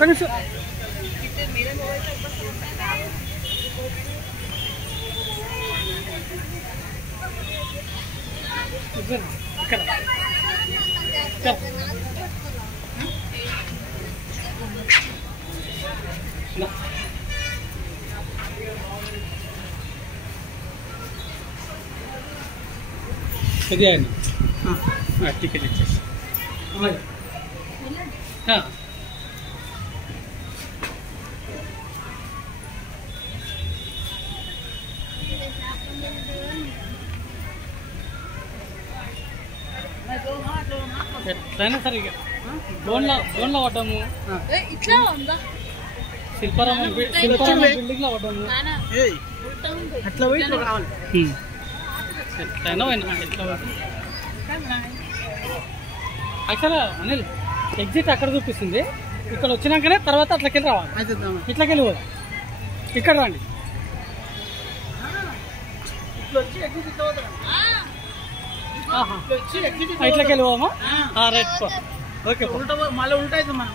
కనీసం ఇక్కడ ఇది టికెట్ ఇచ్చేసి ఎట్లయినా సరే ఇక లోన్లో పడ్డాము, శిల్పారామం బిల్డింగ్ లో పడ్డాము, ఎట్లయినా ఎట్లా యాక్చువల్గా అనిల్ ఎగ్జిట్ అక్కడ చూపిస్తుంది, ఇక్కడ వచ్చినాకనే తర్వాత అట్లకెళ్ళి రావాలి, ఇట్లకెళ్ళి పోదాం, ఇక్కడ రండి, ఇట్లకెళ్ళి పోదామా? రైట్ ఓకే, మళ్ళీ ఉంటాయి మనం